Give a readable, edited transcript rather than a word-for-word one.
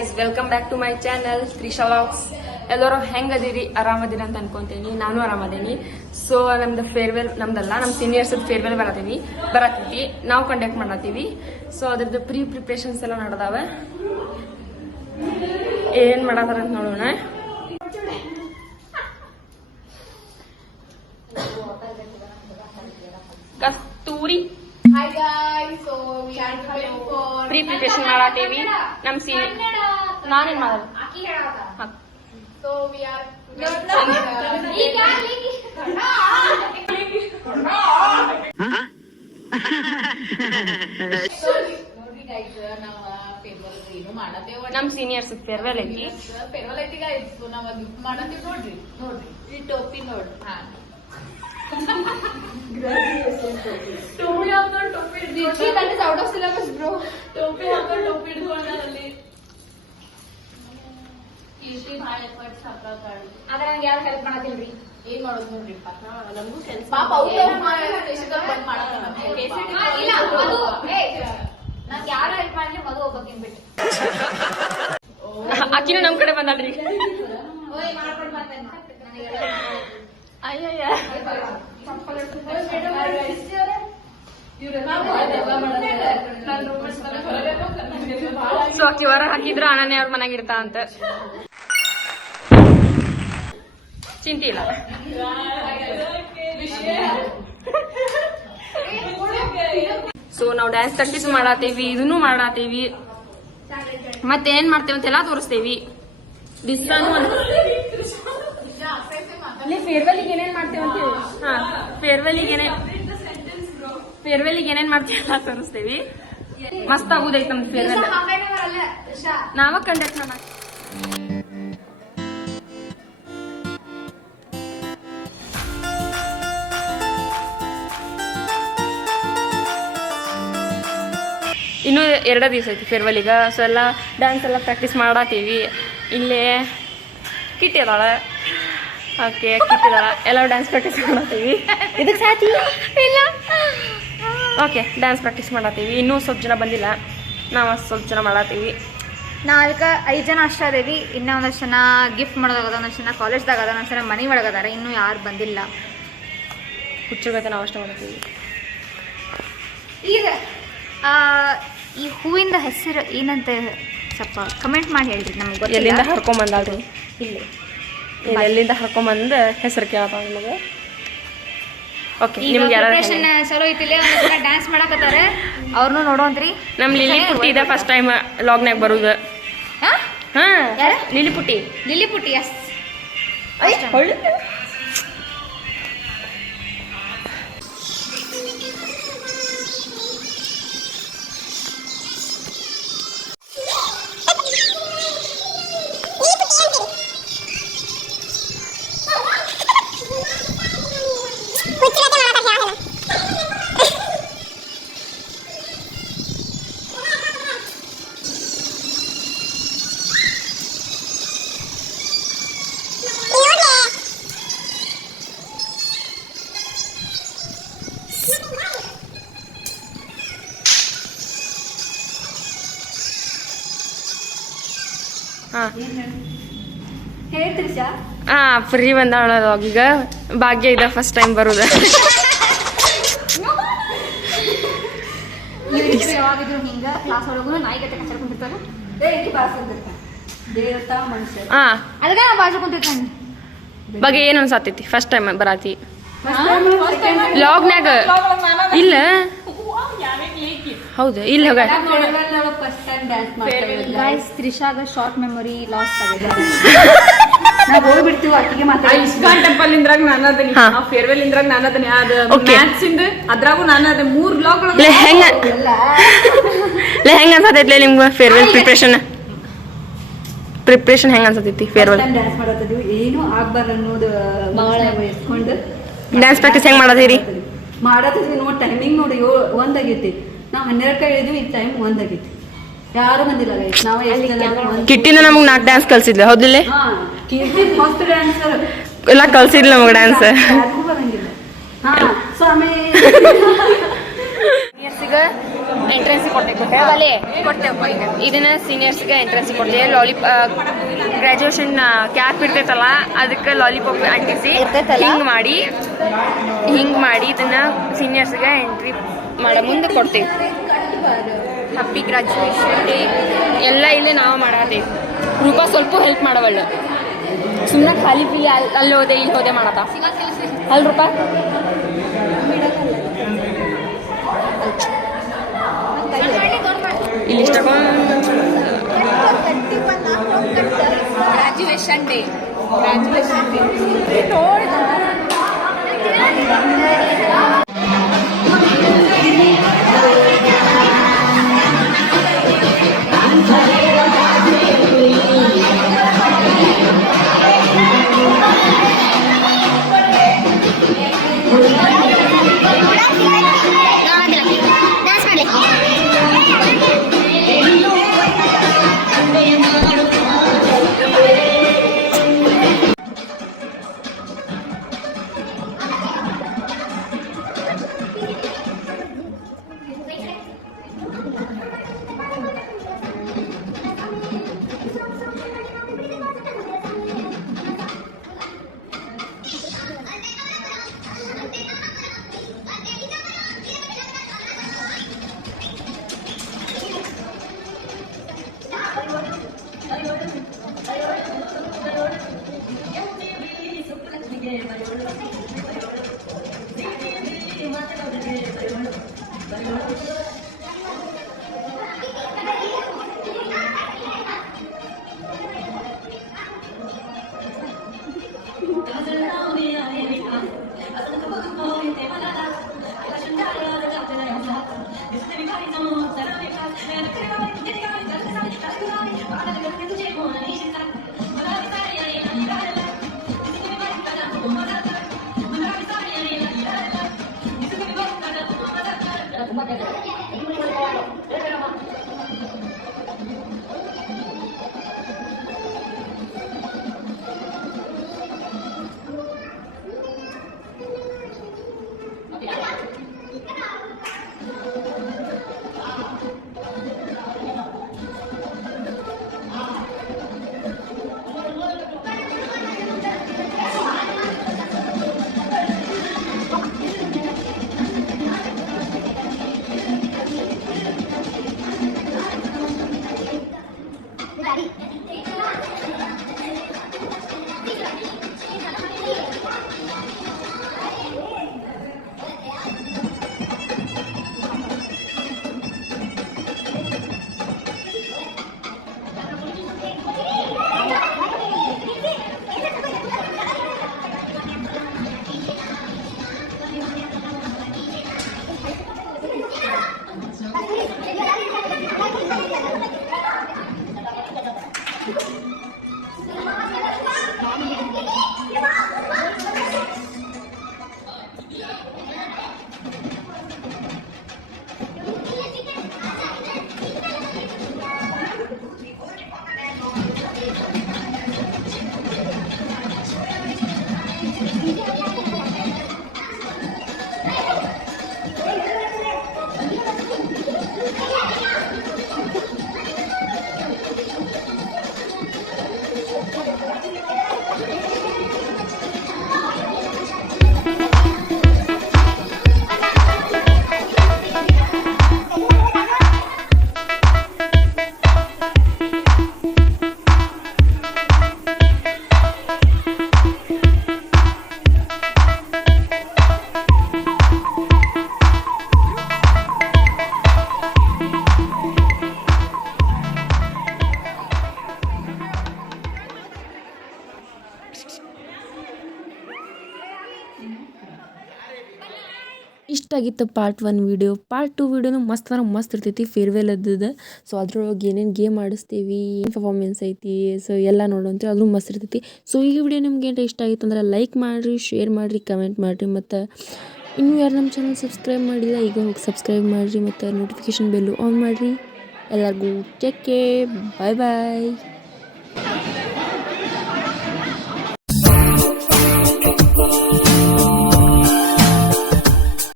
Guys, welcome back to my channel Trisha vlogs. ಎಲ್ಲರೂ ಹೆಂಗದಿರಿ? ಆರಾಮದಿರಿ ಅಂತ ಅನ್ಕೊಂತೀನಿ. ನಾನು ಆರಾಮದೀನಿ. ಸೊ ನಮ್ದು ಫೇರ್ವೆಲ್, ನಮ್ದಲ್ಲ ನಮ್ಮ ಸೀನಿಯರ್ಸ್ ಫೇರ್ವೆಲ್ ಬರತೈತಿ. ನಾವು ಕಂಡಕ್ಟ್ ಮಾಡತ್ತೀವಿ. ಸೊ ಅದ್ರದ್ದು ಪ್ರಿಪ್ರೇಷನ್ಸ್ ಎಲ್ಲ ನಡೆದಾವೆ. ಏನ್ ಮಾಡತ್ತಾರ ಅಂತ ನೋಡೋಣ. ಕಸ್ತೂರಿ ಪ್ರಿಪ್ರೇಷನ್ ಮಾಡತ್ತೀವಿ. ನಮ್ ನಾನೇನ್ ಮಾಡೋದು ನಮ್ ಸೀನಿಯರ್ಸ್ ಫೇರ್ವೆಲ್ ಐತಿ. ನೋಡ್ರಿ ಈ ಟೋಪಿ ನೋಡ್ರಿ. ಟೋಪಿ ಹಾಕೊಂಡು ಔಟ್ ಆಫ್ ಸಿಲೆಬಸ್ ಬ್ರೋ. ಟೋಪಿ ಹಾಕೊಂಡು ಟೋಪಿ ಹಿಡ್ಕೊಂಡಲ್ಲಿ ಭಾಳ ಎಫರ್ಟ್ಸ್ ಹಾಕಾಡಿ. ಆದ್ರೆ ನಂಗೆ ಯಾರು ಹೆಲ್ಪ್ ಮಾಡತ್ತಿಲ್ರಿ. ಏನ್ ಮಾಡೋದು ನೋಡ್ರಿಪ್ಪ, ನಮಗೂ ಕೆಲಸ ಪಾಪ ನಂಗೆ ಯಾರು ಹೆಲ್ಪ್ ಮಾಡಿದ್ರೆ ಮದು ಹೋಗ್ಬೇಕೇನ್ ಬಿಟ್ಟು ಆಕಿನೂ ನಮ್ ಕಡೆ ಬಂದಾಳ್ರಿ. ಮಾಡ್ಕೊಂಡು ಬರ್ತೇನೆ. ಅಯ್ಯಯ್ಯ ಸೊ ಆಕಿ ಹೊರ ಹಾಕಿದ್ರು ಅನನ್ಯ ಅವ್ರ ಮನೆಗೆ ಇರ್ತಾ ಅಂತ ಚಿಂತೆ ಇಲ್ಲ. ಸೊ ನಾವು ಡ್ಯಾನ್ಸ್ ಪ್ರಾಕ್ಟೀಸ್ ಮಾಡತ್ತೀವಿ, ಇದನ್ನು ಮಾಡತ್ತೀವಿ, ಮತ್ತೇನ್ ಮಾಡ್ತೇವೆ ಅಂತೆಲ್ಲ ತೋರಿಸ್ತೇವಿ. ಡಿಸ್ಸಾನು ಫೇರ್ವೆಲ್ಗೆ ಏನೇನ್ ಮಾಡ್ತೇವೆ ಅಂತೇಳಿ. ಹಾ, ಫೇರ್ವೆಲ್ಗೆ ಏನೇನ್ ಮಾಡ್ತೇವೆ ಎಲ್ಲ ತೋರಿಸ್ತೇವಿ. ಮಸ್ತ್ ಆಗುದೈತೆ ನಮ್ದು ಫೇರ್ವೆಲ್. ನಾವ ಕಂಡಕ್ಟ್ ಮಾಡ. ಇನ್ನೂ 2 ದಿವಸ ಐತಿ ಫೇರ್ವೆಲ್ಗ. ಸೊ ಎಲ್ಲ ಡ್ಯಾನ್ಸ್ ಎಲ್ಲ ಪ್ರಾಕ್ಟೀಸ್ ಮಾಡತ್ತೀವಿ. ಇಲ್ಲೇ ಕಿಟ್ಟಿ ಅದಾಳ. ಓಕೆ, ಕಿಟ್ಟಿದಾಳ. ಎಲ್ಲ ಡ್ಯಾನ್ಸ್ ಪ್ರಾಕ್ಟೀಸ್ ಮಾಡತ್ತೀವಿ. ಇದಕ್ಕೆ ಸಾಥಿ ಇಲ್ಲ. ಓಕೆ, ಡ್ಯಾನ್ಸ್ ಪ್ರಾಕ್ಟೀಸ್ ಮಾಡತ್ತೀವಿ. ಇನ್ನೂ ಸ್ವಲ್ಪ ಜನ ಬಂದಿಲ್ಲ, ನಾವು ಸ್ವಲ್ಪ ಜನ ಮಾಡತ್ತೀವಿ. 4-5 ಜನ ಅಷ್ಟೇ ಅದೇವಿ. ಇನ್ನೂ ಒಂದಷ್ಟು ಜನ ಗಿಫ್ಟ್ ಮಾಡೋದಾಗದ, ಒಂದಷ್ಟು ಜನ ಕಾಲೇಜ್ದಾಗ ಅದ, ಒಂದಷ್ಟು ಜನ ಮನೆ ಒಳಗದಾರ. ಇನ್ನೂ ಯಾರು ಬಂದಿಲ್ಲ. ಹುಚ್ಚುಗತ್ತೆ ನಾವು ಅಷ್ಟೇ ಮಾಡತ್ತೀವಿ. ಈಗ ಈ ಹೂವಿಂದ ಹೆಸರು ಏನಂತ ಸ್ವಲ್ಪ ಕಮೆಂಟ್ ಮಾಡಿ ಹೇಳ್ರಿ. ನಮ್ಗೆ ಎಲ್ಲಿಂದ ಹರ್ಕೊಂಬಂದಾಳ್ರಿ? ಇಲ್ಲಿ ಎಲ್ಲಿಂದ ಹರ್ಕೊಂಬಂದ ಹೆಸರು ಕೇಳ್ತಾವ ನಿಮಗೆ. ಓಕೆ, ನಿಮ್ಗೆ ಯಾರು ಚಲೋ ಐತಿಲ್ಲ, ಡ್ಯಾನ್ಸ್ ಮಾಡಕತ್ತಾರೆ, ಅವ್ರನ್ನೂ ನೋಡೋಂತ್ರಿ. ನಮ್ ಲಿಲಿ ಪುಟ್ಟಿ ಇದೆ ಫಸ್ಟ್ ಟೈಮ್ ಲಾಗ್ನಾಗ ಬರುದು. ಹಾ, ಲಿಲಿ ಪುಟ್ಟಿ. ಲಿಲಿ ಪುಟ್ಟಿ ಎಸ್. ಫ್ರೀ ಬಂದಾಳ ಈಗ. ಭಾಗ್ಯ ಇದೆ ಫಸ್ಟ್ ಟೈಮ್ ಬರುದ. ಯಾವಾಗಿದ್ರು ಹಿಂಗ ಕ್ಲಾಸ್ ಒಳಗೂ ನಾಯಿಗತ್ತೆ ಕಚ್ಚಾಡ್ಕೊಂಡಿರ್ತಾರ. ಅದಕ್ಕೆ ನಾ ಬಾಜು ಕುಂತಿರ್ತಾನೆ. ಬಗ್ಗೆ ಏನ್ ಅನ್ಸಾತೈತಿ ಫಸ್ಟ್ ಟೈಮ್ ಬರಾತಿ ಲಾಗ್ನಾಗ? ಇಲ್ಲ, ಹೌದು, ಇಲ್ಲ ಹೋಗ. ತ್ರಿಷಾಗ ಶಾರ್ಟ್ ಮೆಮೊರಿ ಲಾಸ್ ಆಗಿದೆ. ನಾವು ಹೋಗ್ಬಿಡ್ತೀವಿ ಅಕ್ಕಿಗೆ ಮಾತಾಡಿ. ಇಸ್ಕಾನ್ ಟೆಂಪಲ್ ಇಂದ್ರಾಗ ನಾನು ಅದನಿ, ಫೇರ್ವೆಲ್ ಇಂದ್ರಾಗ ನಾನು ಅದನಿ, ಅದು ಮ್ಯಾಥ್ಸ್ ಇಂದ ಅದ್ರಾಗೂ ನಾನು ಅದ 3 ಬ್ಲಾಗ್ ಹೆಂಗ ಅನ್ಸತೈತಿ ನಿಮ್ಗೆ ಫೇರ್ವೆಲ್ ಪ್ರಿಪ್ರೇಷನ್ ಹೆಂಗ ಅನ್ಸತೈತಿ? ಫೇರ್ವೆಲ್ ಡ್ಯಾನ್ಸ್ ಮಾಡತ್ತಿದ್ವಿ, ಏನು ಆಗ್ಬಾರ್ದು ಅನ್ನೋದು ಎತ್ಕೊಂಡು ಡ್ಯಾನ್ಸ್ ಪ್ರಾಕ್ಟೀಸ್ ಹೆಂಗ್ ಮಾಡತ್ತೀರಿ? ಮಾಡತ್ತಿದ್ವಿ. ನೋಡಿ ಟೈಮಿಂಗ್ ನೋಡಿ 1 ಆಗೈತಿ. ನಾವು 12ಕ್ಕೆ ಹೇಳಿದ್ವಿ, ಈ ಟೈಮ್ 1 ಆಗೈತಿ. ಯಾರು ಬಂದಿಲ್ಲ ಗೈಸ್. ನಾವು ಕಿಟ್ಟಿನ ನಮಗ್ 4 ಡ್ಯಾನ್ಸ್ ಕಲ್ಸಿದ್ಲ, ಹೌದಿಲ್ಲ? ಮಸ್ತ್ ಡ್ಯಾನ್ಸರ್ ಎಲ್ಲ ಕಲ್ಸಿದ್ಲ ನಮಗ್ ಡ್ಯಾನ್ಸ್. ಯಾರಿಗೂ ಬರಂಗಿಲ್ಲ. ಹಾ, ಸೊ ಆಮೇಲೆ ಎಂಟ್ರೆನ್ಸಿಗೆ ಕೊಡ್ತೇವೆ ಅಲ್ಲಿ ಇದನ್ನ ಸೀನಿಯರ್ಸ್ಗೆ ಎಂಟ್ರೆನ್ಸಿಗೆ ಕೊಡ್ತೇವೆ. ಗ್ರ್ಯಾಜುಯೇಷನ್ ಕ್ಯಾಪ್ ಇರ್ತೈತಲ್ಲ ಅದಕ್ಕೆ ಲಾಲಿಪಾಪ್ ಅಂಟಿಸಿ ಹಿಂಗೆ ಮಾಡಿ ಇದನ್ನ ಸೀನಿಯರ್ಸ್ಗೆ ಎಂಟ್ರಿ ಮಾಡೋ ಮುಂದೆ ಕೊಡ್ತೇವೆ. ಹ್ಯಾಪಿ ಗ್ರ್ಯಾಜುಯೇಷನ್ ಡೇ ಎಲ್ಲ ಇಲ್ಲೇ ನಾವು ಮಾಡತ್ತೇವೆ. ರೂಪಾ ಸ್ವಲ್ಪ ಹೆಲ್ಪ್ ಮಾಡವಳ್ಳು, ಸುಮ್ಮನೆ ಖಾಲಿ ಪಿ ಅಲ್ಲಿ ಹೋದೆ ಇಲ್ಲಿ ಹೋದೆ ಮಾಡತ್ತ ಅಲ್ಲಿ ರೂಪಾ. ಇಲ್ಲಿ ಇಷ್ಟ ಗ್ರ್ಯಾಜುಯೇಷನ್ ಡೇ ಇಷ್ಟ ಆಗಿತ್ತು ಪಾರ್ಟ್ 1 ವಿಡಿಯೋ. ಪಾರ್ಟ್ 2 ವಿಡಿಯೋನು ಮಸ್ತ್ ಇರ್ತೈತಿ ಫೇರ್ವೆಲ್ ಅದ್ದದ. ಸೊ ಅದ್ರೊಳಗೆ ಏನೇನು ಗೇಮ್ ಆಡಿಸ್ತೀವಿ, ಏನು ಪರ್ಫಾರ್ಮೆನ್ಸ್ ಐತಿ, ಸೊ ಎಲ್ಲ ನೋಡುವಂತೆ ಅದು ಮಸ್ತ್ ಇರ್ತೈತಿ. ಸೊ ಈ ವಿಡಿಯೋ ನಿಮ್ಗೆ ಏನು ಇಷ್ಟ ಆಗಿತ್ತು ಅಂದ್ರೆ ಲೈಕ್ ಮಾಡಿರಿ, ಶೇರ್ ಮಾಡಿರಿ, ಕಮೆಂಟ್ ಮಾಡಿರಿ. ಮತ್ತು ಇನ್ನೂ ಯಾರು ನಮ್ಮ ಚಾನಲ್ ಸಬ್ಸ್ಕ್ರೈಬ್ ಮಾಡಿಲ್ಲ ಈಗ ಹೋಗಿ ಸಬ್ಸ್ಕ್ರೈಬ್ ಮಾಡಿರಿ ಮತ್ತು ನೋಟಿಫಿಕೇಷನ್ ಬೆಲ್ಲು ಆನ್ ಮಾಡಿರಿ. ಎಲ್ಲರಿಗೂ ಟೇಕ್ ಕೇರ್, ಬಾಯ್.